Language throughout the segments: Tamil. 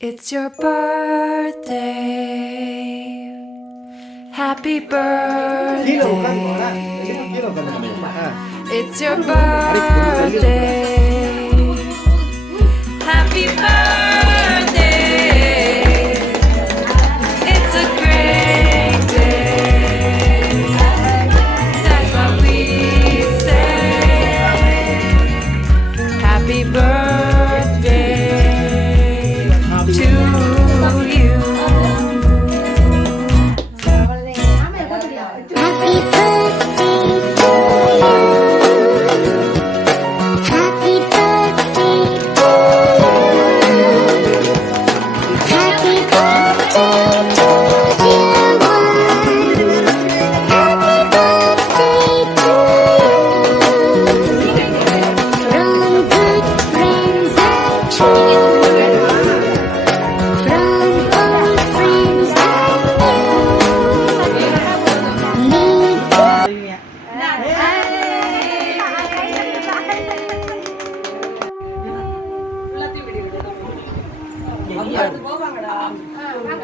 It's your birthday. Happy birthday. It's your birthday. Happy birthday. It's a great day. That's what we say. Happy birthday to you.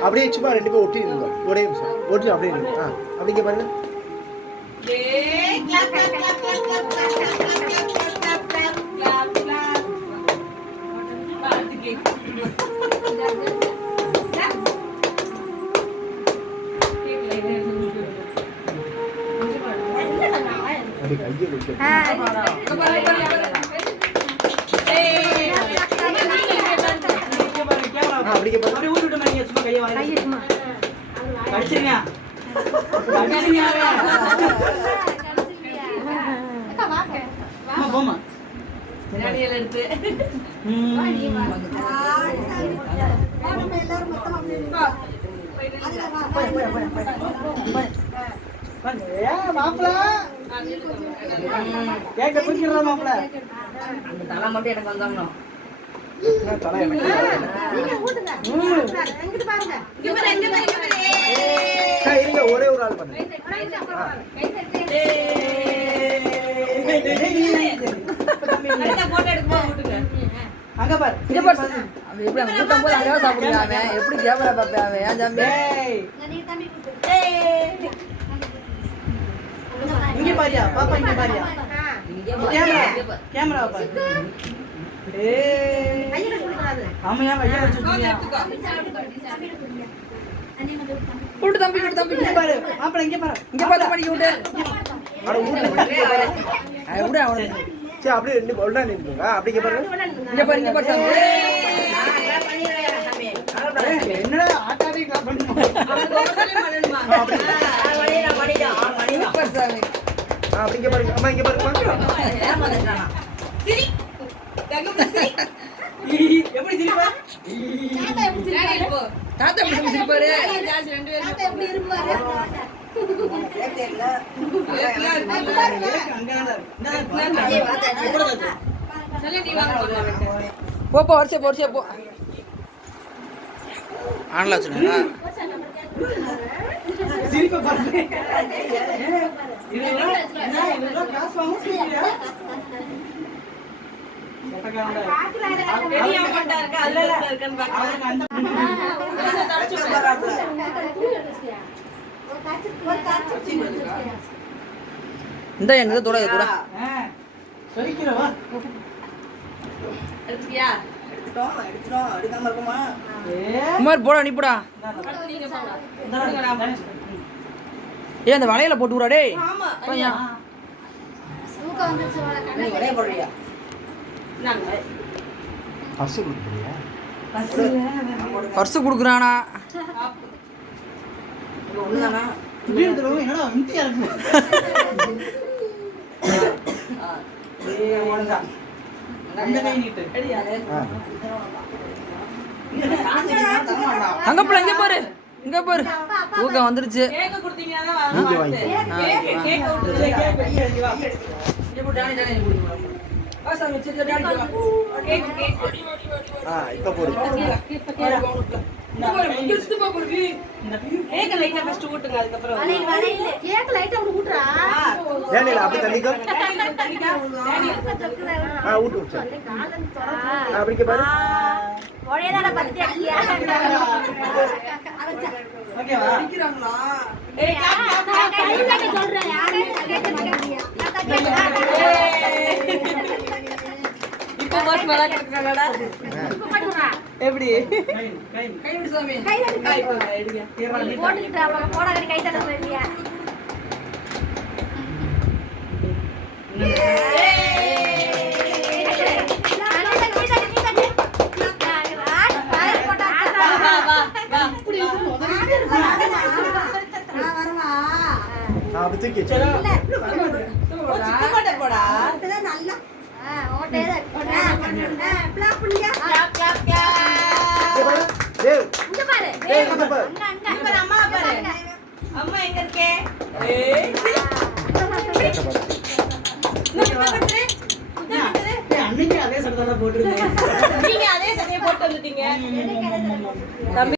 அப்படியே சும்மா ரெண்டு பேரும் ஒட்டி இருங்க. ஒரே நிமிஷம் ஒட்டி அப்படியே இருங்க. அப்படிங்க பாருங்க. அப்படி கையை வச்சு அப்படிங்க பாருங்க. ஊட்டி விட்டு சும்மா கையை வாங்கி கடிச்சிருங்க. போமா விளையாடியல் எடுத்து மாப்பிள்ள கேட்க பிடிக்கிறா மாப்பிள்ள தலை மட்டும் எனக்கு வந்தாங்க. ஒரே ஒரு ஆள் பண்ணு. அங்க பாரு எப்படி கூட்டம் போது அங்கே சாப்பிடுவாங்க. எப்படி கேமரா பார்ப்பேன் ஏன் தம்பி இங்க பாரியா பாப்பா இங்க பாரியா கேமரா பாரு. ஆமையா ஐயா வச்சுட்டியா கூட்டு தம்பி கூட்டு தம்பி இங்க பாரு மாப்பிள இங்க பாரு இங்க பாரு பண்ணி விடு. அட விடு அவனே சரி அப்படியே ரெண்டு ஒண்ணா நின்னுங்க. அப்படிங்க பாருங்க இங்க பாரு இங்க பாரு தம்பி என்னடா ஆட்டாடி கிளாப் பண்ணு அப்படிங்க பாருங்க அம்மா இங்க பாருங்க சரி எப்படி சிரிப்பா தாத்தா எப்படி சிரிப்பாரு தாத்தா எப்படி இருப்பாரு போ வரிசை போ ஆன்ல வச்சுருங்க. சிரிப்பை பாருங்க இந்த என்ன தூர தூர சொல்லிக்கிறவா எடுத்துக்கியா எடுத்துட்டோம் எடுக்காம இருக்குமா குமார் போடா நீ போடா ஏய் அந்த வளையல போட்டு விடுடா டேய் பையா சூக்க வந்துச்சு நீ வளைய போடுறியா நாங்க பர்ஸ் குடுக்குறியா பர்ஸ் குடுக்குறானா இது ஒண்ணுதானா இப்படி இருக்குறோ என்னடா இந்தியா இருக்கு ஏய் ஒண்ணுதா அந்த கை நீட்டு அடியாதே தங்கப்புல இங்க பாரு இங்க பாரு தூக்கம் வந்துருச்சு. கேக்க குடுத்தீங்கனா நீங்க வாங்க கேக்க விட்டு கேக்க இங்க வா இங்க போடு டானி டானி குடுங்க பாசா வச்சு டானி கேக் இப்ப போடு இந்த இங்கிலீஷ் போ போடு கேக்க லைட்டா ஃபர்ஸ்ட் ஊட்டுங்க அதுக்கு அப்புறம் வளையில கேக்க லைட்டா ஊட்டுறா ஏனே அப்படி தள்ளிக்கோ டானி ஊட்டு ஊட்டு அப்படியே பாரு ஓகேவா இப்போ பாஸ் மேல கட்டறடா எப்படி கை விடு சாமி கை போங்க எடுங்க அப்படி தூக்கி சலோ சுத்த மாட்ட போடா அம்மா எங்க இருக்கே அன்னைக்கு அதே சட்டை போட்டுருந்தேன் நீங்க அதே சட்டையை போட்டு வந்துட்டீங்க தம்பி